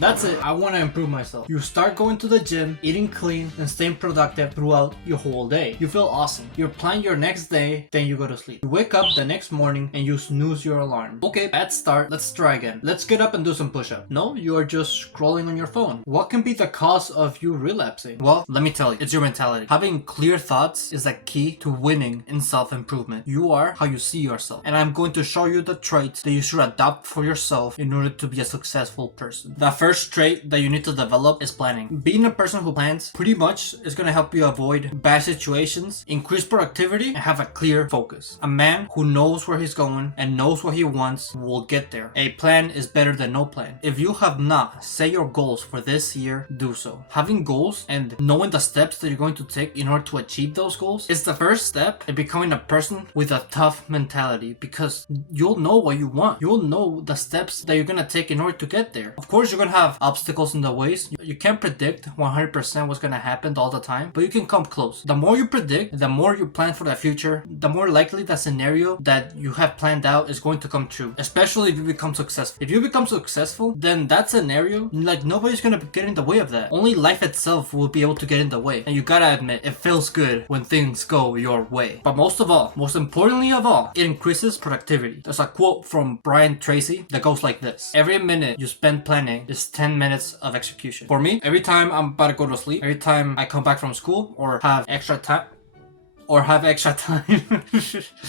That's it. I want to improve myself. You start going to the gym, eating clean, and staying productive throughout your whole day. You feel awesome. You plan your next day, then you go to sleep. You wake up the next morning and you snooze your alarm. Okay, bad start. Let's try again. Let's get up and do some push-ups. No, you are just scrolling on your phone. What can be the cause of you relapsing? Well, let me tell you, it's your mentality. Having clear thoughts is a key to winning in self-improvement. You are how you see yourself. And I'm going to show you the traits that you should adopt for yourself in order to be a successful person. The first trait that you need to develop is planning. Being a person who plans pretty much is going to help you avoid bad situations, increase productivity, and have a clear focus. A man who knows where he's going and knows what he wants will get there. A plan is better than no plan. If you have not set your goals for this year, do so. Having goals and knowing the steps that you're going to take in order to achieve those goals is the first step in becoming a person with a tough mentality, because you'll know what you want. You'll know the steps that you're going to take in order to get there. Of course, you're going to have obstacles in the ways. You can't predict 100% what's going to happen all the time, but you can come close. The more you predict, the more you plan for the future, the more likely the scenario that you have planned out is going to come true, especially if you become successful. If you become successful, then that scenario, like, nobody's going to get in the way of that. Only life itself will be able to get in the way. And you gotta admit, it feels good when things go your way. But most of all, most importantly of all, it increases productivity. There's a quote from Brian Tracy that goes like this: every minute you spend planning is 10 minutes of execution. For me, every time I'm about to go to sleep, every time I come back from school or have extra time,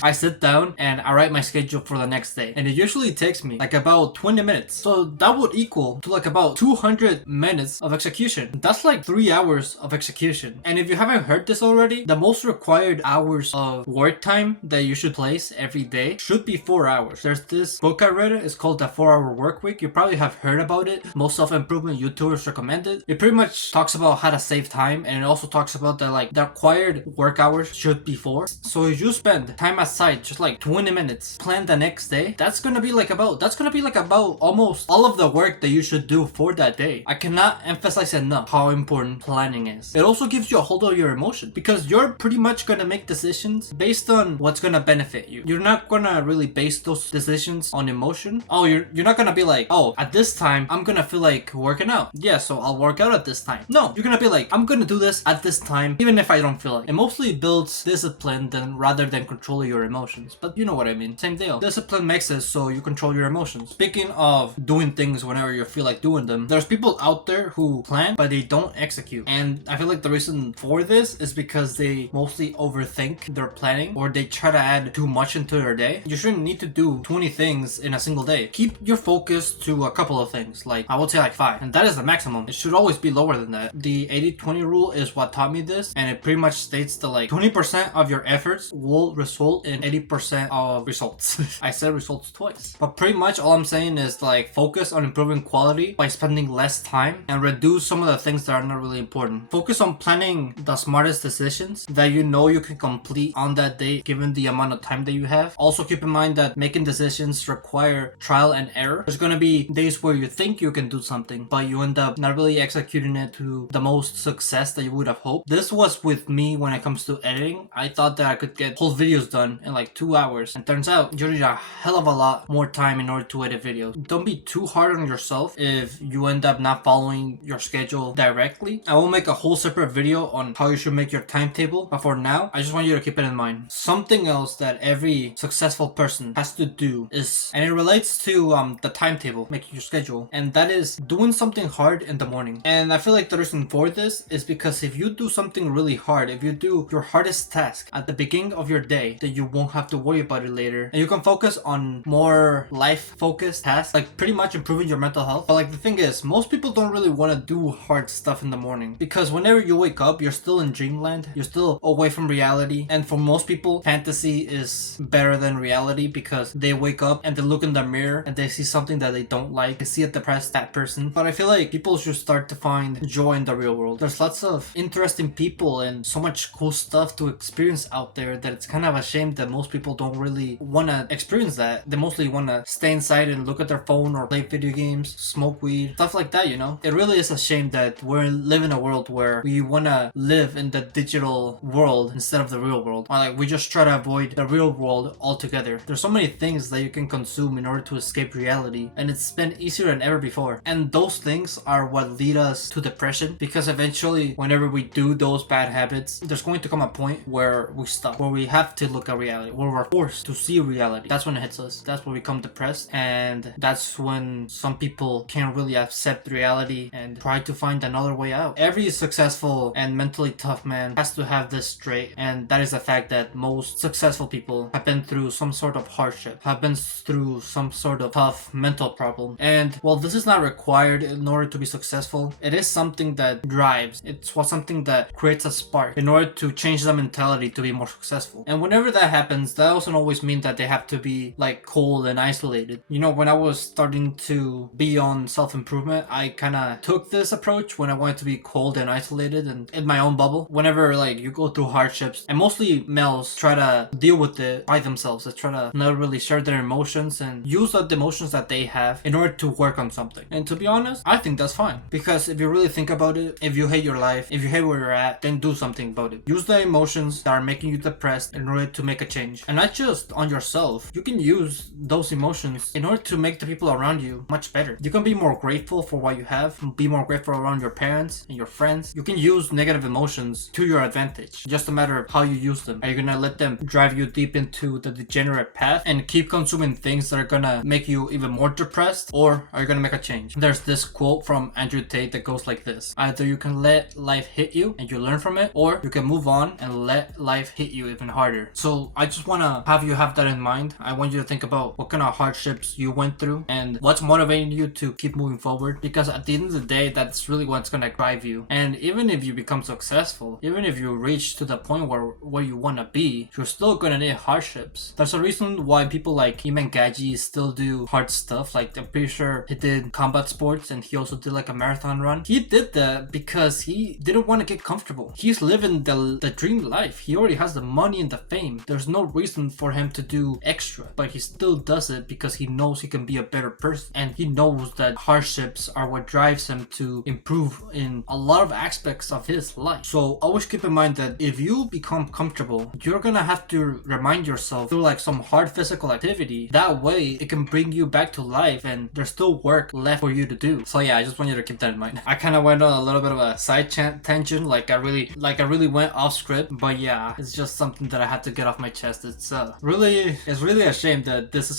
I sit down and I write my schedule for the next day, and it usually takes me like about 20 minutes. So that would equal to like about 200 minutes of execution. That's like 3 hours of execution. And if you haven't heard this already, the most required hours of work time that you should place every day should be 4 hours. There's this book I read, it's called The 4-Hour Workweek. You probably have heard about it. Most self-improvement YouTubers recommend it. It pretty much talks about how to save time, and it also talks about that, like, the required work hours should be 4. So if you spend time aside, just like 20 minutes, plan the next day, that's gonna be like about almost all of the work that you should do for that day. I cannot emphasize enough how important planning is. It also gives you a hold of your emotion, because you're pretty much gonna make decisions based on what's gonna benefit you. You're not gonna really base those decisions on emotion. Oh, you're not gonna be like, oh, at this time I'm gonna feel like working out, yeah, so I'll work out at this time. No, you're gonna be like, I'm gonna do this at this time even if I don't feel like it. Mostly builds discipline rather than controlling your emotions, but you know what I mean. Same deal. Discipline makes it so you control your emotions. Speaking of doing things whenever you feel like doing them, there's people out there who plan but they don't execute, and I feel like the reason for this is because they mostly overthink their planning, or they try to add too much into their day. You shouldn't need to do 20 things in a single day. Keep your focus to a couple of things, like I would say like 5, and that is the maximum. It should always be lower than that. The 80-20 rule is what taught me this, and it pretty much states that like 20% of your efforts will result in 80% of results. I said results twice. But pretty much all I'm saying is, like, focus on improving quality by spending less time and reduce some of the things that are not really important. Focus on planning the smartest decisions that you know you can complete on that day given the amount of time that you have. Also keep in mind that making decisions require trial and error. There's gonna be days where you think you can do something but you end up not really executing it to the most success that you would have hoped. This was with me when it comes to editing. I thought that I could get whole videos done in like 2 hours, and turns out you need a hell of a lot more time in order to edit videos. Don't be too hard on yourself if you end up not following your schedule directly. I will make a whole separate video on how you should make your timetable, but for now I just want you to keep it in mind. Something else that every successful person has to do is, and it relates to the timetable, making your schedule, and that is doing something hard in the morning. And I feel like the reason for this is because if you do something really hard, if you do your hardest task at the beginning of your day, then you won't have to worry about it later, and you can focus on more life focused tasks, like pretty much improving your mental health. But like, the thing is, most people don't really want to do hard stuff in the morning, because whenever you wake up you're still in dreamland, you're still away from reality. And for most people, fantasy is better than reality, because they wake up and they look in the mirror and they see something that they don't like, they see a depressed fat person. But I feel like people should start to find joy in the real world. There's lots of interesting people and so much cool stuff to experience out there that it's kind of a shame that most people don't really want to experience that. They mostly want to stay inside and look at their phone or play video games, smoke weed, stuff like that, you know? It really is a shame that we live in a world where we want to live in the digital world instead of the real world. Or like we just try to avoid the real world altogether. There's so many things that you can consume in order to escape reality, and it's been easier than ever before. And those things are what lead us to depression, because eventually whenever we do those bad habits, there's going to come a point where we stop, where we have to look at reality, where we're forced to see reality. That's when it hits us. That's when we become depressed, and that's when some people can't really accept reality and try to find another way out. Every successful and mentally tough man has to have this straight, and that is the fact that most successful people have been through some sort of hardship, have been through some sort of tough mental problem. And while this is not required in order to be successful, it is something that drives. It's something that creates a spark in order to change the mentality to be more successful. And whenever that happens, that doesn't always mean that they have to be like cold and isolated. You know, when I was starting to be on self-improvement, I kind of took this approach when I wanted to be cold and isolated and in my own bubble. Whenever like you go through hardships, and mostly males try to deal with it by themselves. They try to not really share their emotions and use the emotions that they have in order to work on something. And to be honest, I think that's fine, because if you really think about it, if you hate your life, if you hate where you're at, then do something about it. Use the emotions that are making you depressed in order to make a change, and not just on yourself. You can use those emotions in order to make the people around you much better. You can be more grateful for what you have, be more grateful around your parents and your friends. You can use negative emotions to your advantage, just a matter of how you use them. Are you gonna let them drive you deep into the degenerate path and keep consuming things that are gonna make you even more depressed, or are you gonna make a change? There's this quote from Andrew Tate that goes like this: either you can let life hit you and you learn from it, or you can move on and let life hit you even harder. So I just want to have you have that in mind. I want you to think about what kind of hardships you went through and what's motivating you to keep moving forward, because at the end of the day, that's really what's going to drive you. And even if you become successful, even if you reach to the point where you want to be, you're still going to need hardships. There's a reason why people like Iman Gaji still do hard stuff. Like, I'm pretty sure he did combat sports and he also did like a marathon run. He did that because he didn't want to get comfortable. He's living the dream life. He already has the money and the fame. There's no reason for him to do extra, but he still does it because he knows he can be a better person, and he knows that hardships are what drives him to improve in a lot of aspects of his life. So always keep in mind that if you become comfortable, you're gonna have to remind yourself through like some hard physical activity. That way it can bring you back to life, and there's still work left for you to do. So yeah, I just want you to keep that in mind. I kind of went on a little bit of a side tangent, like I really went off script, but yeah, it's just something that I had to get off my chest. It's really a shame that this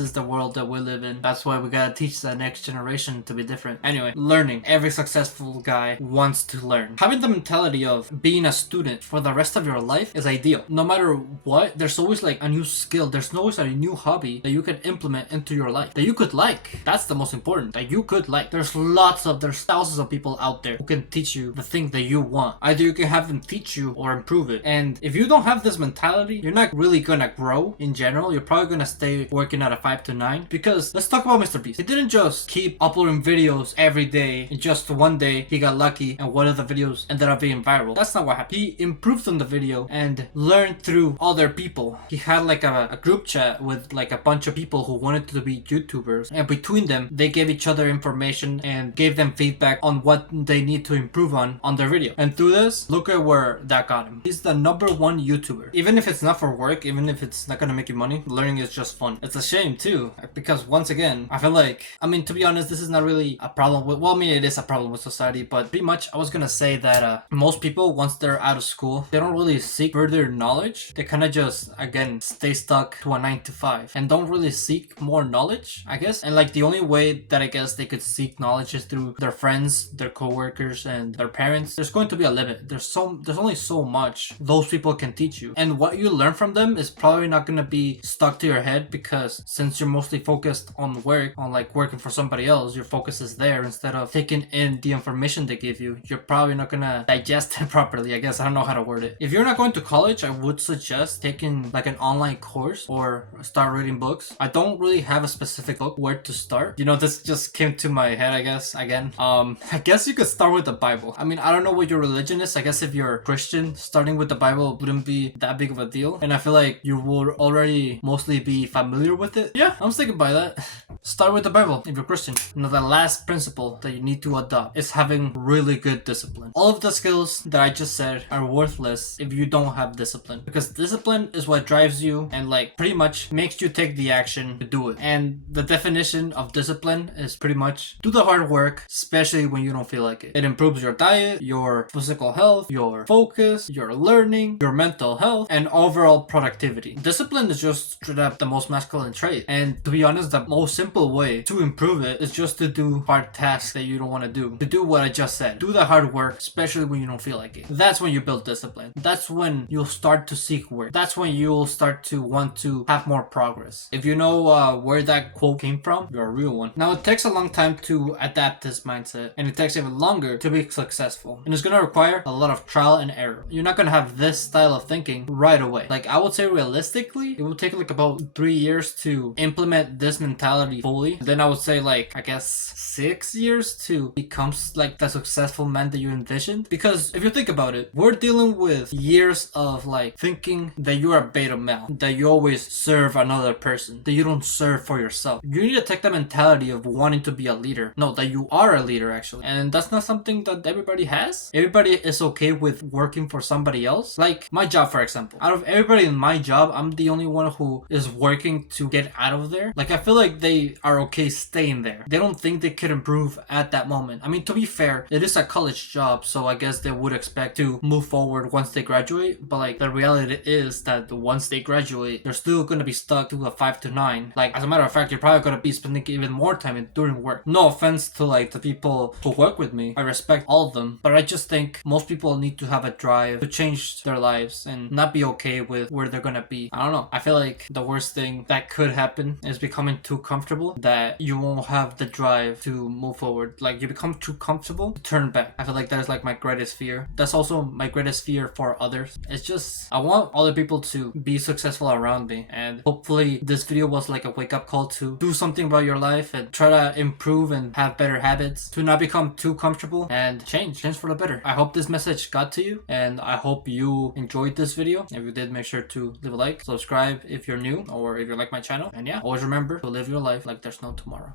is the world that we live in. That's why we gotta teach the next generation to be different. Anyway, learning. Every successful guy wants to learn. Having the mentality of being a student for the rest of your life is ideal. No matter what, there's always like a new skill. There's always a new hobby that you can implement into your life that you could like. That's the most important. That you could like. There's thousands of people out there who can teach you the thing that you want. Either you can have them teach you or improve it. And if you don't have this mentality, you're not really gonna grow in general. You're probably gonna stay working at a 5 to 9. Because let's talk about Mr. Beast. He didn't just keep uploading videos every day and just one day he got lucky and one of the videos ended up being viral. That's not what happened. He improved on the video and learned through other people. He had like a group chat with like a bunch of people who wanted to be YouTubers, and between them they gave each other information and gave them feedback on what they need to improve on their video. And through this, look at where that got him. He's the #1 YouTuber. Even if it's not for work, even if it's not gonna make you money, learning is just fun. It's a shame too, because once again, I feel like, I mean, to be honest, this is not really a problem with, well, I mean, it is a problem with society, but pretty much I was gonna say that most people, once they're out of school, they don't really seek further knowledge. They kind of just, again, stay stuck to a 9 to 5 and don't really seek more knowledge, I guess. And like the only way that I guess they could seek knowledge is through their friends, their co-workers, and their parents. There's going to be a limit. There's only so much those people can teach you, and what you learn from them is probably not going to be stuck to your head, because since you're mostly focused on work, on like working for somebody else, your focus is there instead of taking in the information they give you. You're probably not going to digest it properly, I guess. I don't know how to word it. If you're not going to college, I would suggest taking like an online course or start reading books. I don't really have a specific book where to start. You know, this just came to my head, I guess, again. I guess you could start with the Bible. I mean, I don't know what your religion is. I guess if if you're Christian, starting with the Bible wouldn't be that big of a deal. And I feel like you will already mostly be familiar with it. Yeah, I'm sticking by that. Start with the Bible if you're Christian. Now, the last principle that you need to adopt is having really good discipline. All of the skills that I just said are worthless if you don't have discipline, because discipline is what drives you and like pretty much makes you take the action to do it. And the definition of discipline is pretty much do the hard work, especially when you don't feel like it. It improves your diet, your physical health, your focus, your learning, your mental health, and overall productivity. Discipline is just straight up the most masculine trait. And to be honest, the most simple way to improve it is just to do hard tasks that you don't want to do. To do what I just said. Do the hard work, especially when you don't feel like it. That's when you build discipline. That's when you'll start to seek work. That's when you'll start to want to have more progress. If you know where that quote came from, you're a real one. Now, it takes a long time to adapt this mindset, and it takes even longer to be successful. And it's going to require a lot of trial and error. You're not going to have this style of thinking right away. Like, I would say realistically, it will take like about 3 years to implement this mentality fully. Then I would say like, I guess 6 years to become like the successful man that you envisioned. Because if you think about it, we're dealing with years of like thinking that you're a beta male, that you always serve another person, that you don't serve for yourself. You need to take the mentality of wanting to be a leader. No, that you are a leader actually. And that's not something that everybody has. Everybody is okay with working for somebody else. Like my job, for example. Out of everybody in my job, I'm the only one who is working to get out of there. Like I feel like they are okay staying there. They don't think they could improve at that moment. I mean, to be fair, it is a college job, so I guess they would expect to move forward once they graduate. But like the reality is that once they graduate, they're still gonna be stuck to a 5 to 9. Like as a matter of fact, you're probably gonna be spending even more time during work. No offense to like the people who work with me. I respect all of them, but I just think most people need to have a drive to change their lives and not be okay with where they're gonna be. I don't know. I feel like the worst thing that could happen is becoming too comfortable, that you won't have the drive to move forward. Like you become too comfortable, turn back. I feel like that is like my greatest fear. That's also my greatest fear for others. It's just I want other people to be successful around me, and hopefully this video was like a wake-up call to do something about your life and try to improve and have better habits, to not become too comfortable and change for the better. I hope this message got to you, and I hope you enjoyed this video. If you did, make sure to leave a like, subscribe if you're new or if you like my channel, and yeah, always remember to live your life like there's no tomorrow.